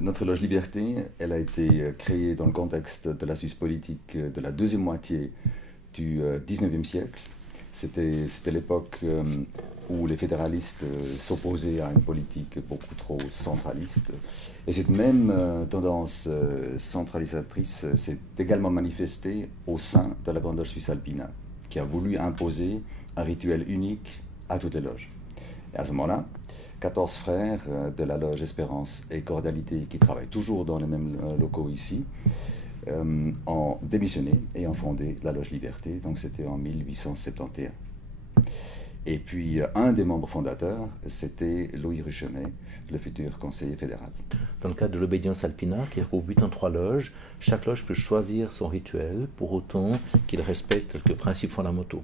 Notre loge Liberté, elle a été créée dans le contexte de la Suisse politique de la deuxième moitié du 19e siècle. C'était l'époque où les fédéralistes s'opposaient à une politique beaucoup trop centraliste. Et cette même tendance centralisatrice s'est également manifestée au sein de la Grande Loge Suisse Alpina, qui a voulu imposer un rituel unique à toutes les loges. Et à ce moment-là, 14 frères de la loge Espérance et Cordialité, qui travaillent toujours dans les mêmes locaux ici, ont démissionné et ont fondé la loge Liberté, donc c'était en 1871. Et puis un des membres fondateurs, c'était Louis Ruchemet, le futur conseiller fédéral. Dans le cadre de l'obédience alpina, qui regroupe 83 loges, chaque loge peut choisir son rituel, pour autant qu'il respecte quelques principes fondamentaux.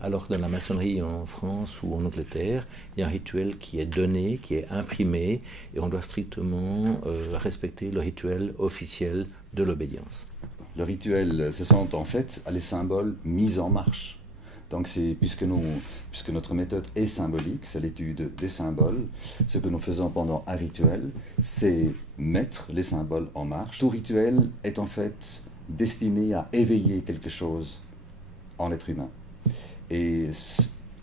Alors que dans la maçonnerie en France ou en Angleterre, il y a un rituel qui est donné, qui est imprimé, et on doit strictement respecter le rituel officiel de l'obédience. Le rituel, ce sont en fait les symboles mis en marche. Donc puisque notre méthode est symbolique, c'est l'étude des symboles, ce que nous faisons pendant un rituel, c'est mettre les symboles en marche. Tout rituel est en fait destiné à éveiller quelque chose en l'être humain. Et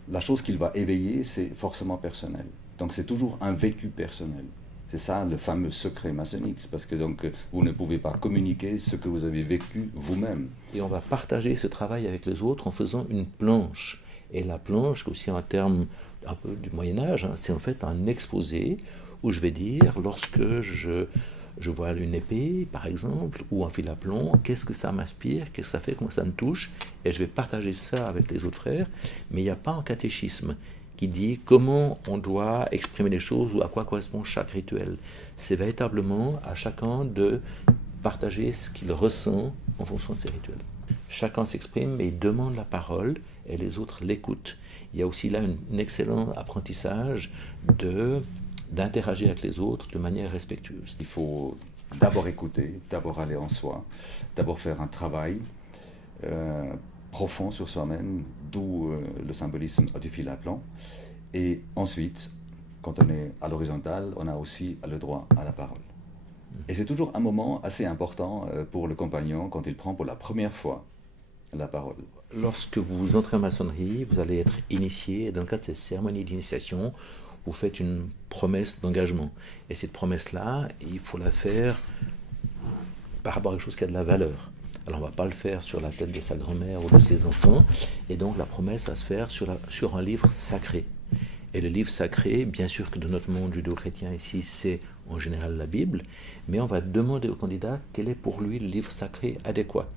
la chose qu'il va éveiller, c'est forcément personnel. Donc c'est toujours un vécu personnel. C'est ça le fameux secret maçonnique, parce que donc, vous ne pouvez pas communiquer ce que vous avez vécu vous-même. Et on va partager ce travail avec les autres en faisant une planche. Et la planche, aussi en termes un peu du Moyen-Âge, c'est en fait un exposé où je vais dire, lorsque je vois une épée, par exemple, ou un fil à plomb, qu'est-ce que ça m'inspire, qu'est-ce que ça fait, comment ça me touche, et je vais partager ça avec les autres frères, mais il n'y a pas un catéchisme qui dit comment on doit exprimer les choses ou à quoi correspond chaque rituel. C'est véritablement à chacun de partager ce qu'il ressent en fonction de ses rituels. Chacun s'exprime et il demande la parole et les autres l'écoutent. Il y a aussi là un excellent apprentissage d'interagir avec les autres de manière respectueuse. Il faut d'abord écouter, d'abord aller en soi, d'abord faire un travail profond sur soi-même, d'où le symbolisme du fil à plomb. Et ensuite, quand on est à l'horizontale, on a aussi le droit à la parole. Et c'est toujours un moment assez important pour le compagnon quand il prend pour la première fois la parole. Lorsque vous entrez en maçonnerie, vous allez être initié, et dans le cadre de cette cérémonie d'initiation, vous faites une promesse d'engagement. Et cette promesse-là, il faut la faire par rapport à quelque chose qui a de la valeur. Alors on ne va pas le faire sur la tête de sa grand-mère ou de ses enfants, et donc la promesse va se faire sur un livre sacré. Et le livre sacré, bien sûr que dans notre monde judéo-chrétien ici, c'est en général la Bible, mais on va demander au candidat quel est pour lui le livre sacré adéquat.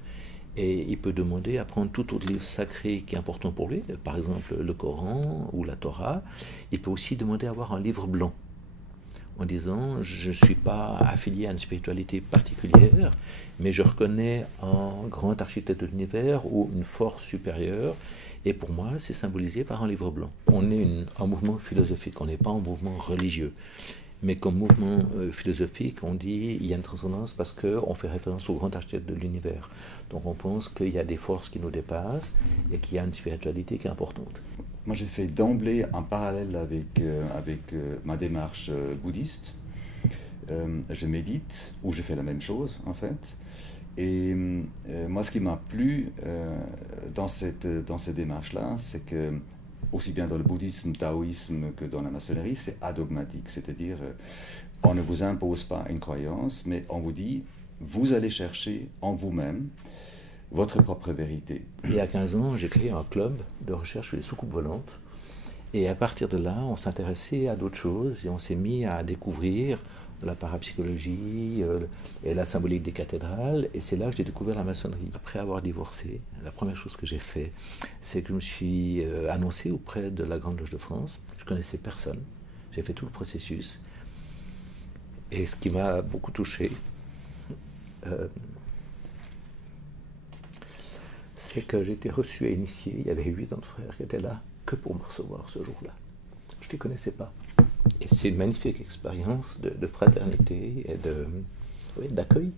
Et il peut demander à prendre tout autre livre sacré qui est important pour lui, par exemple le Coran ou la Torah. Il peut aussi demander à avoir un livre blanc, en disant je ne suis pas affilié à une spiritualité particulière, mais je reconnais un grand architecte de l'univers ou une force supérieure, et pour moi c'est symbolisé par un livre blanc. On est un mouvement philosophique, on n'est pas un mouvement religieux. Mais comme mouvement philosophique, on dit qu'il y a une transcendance parce qu'on fait référence au grand architecte de l'univers. Donc on pense qu'il y a des forces qui nous dépassent et qu'il y a une spiritualité qui est importante. Moi, j'ai fait d'emblée un parallèle avec ma démarche bouddhiste. Je médite, ou je fais la même chose, en fait. Et moi, ce qui m'a plu dans cette démarche-là, c'est que, aussi bien dans le bouddhisme, taoïsme que dans la maçonnerie, c'est adogmatique. C'est-à-dire, on ne vous impose pas une croyance, mais on vous dit, vous allez chercher en vous-même votre propre vérité. Il y a 15 ans, j'ai créé un club de recherche sur les soucoupes volantes. Et à partir de là, on s'intéressait à d'autres choses et on s'est mis à découvrir la parapsychologie et la symbolique des cathédrales. Et c'est là que j'ai découvert la maçonnerie. Après avoir divorcé, la première chose que j'ai fait, c'est que je me suis annoncé auprès de la Grande Loge de France. Je connaissais personne. J'ai fait tout le processus. Et ce qui m'a beaucoup touché, c'est que j'ai été reçu et initié. Il y avait 8 autres frères qui étaient là que pour me recevoir ce jour-là. Je ne les connaissais pas. Et c'est une magnifique expérience de fraternité et d'accueil.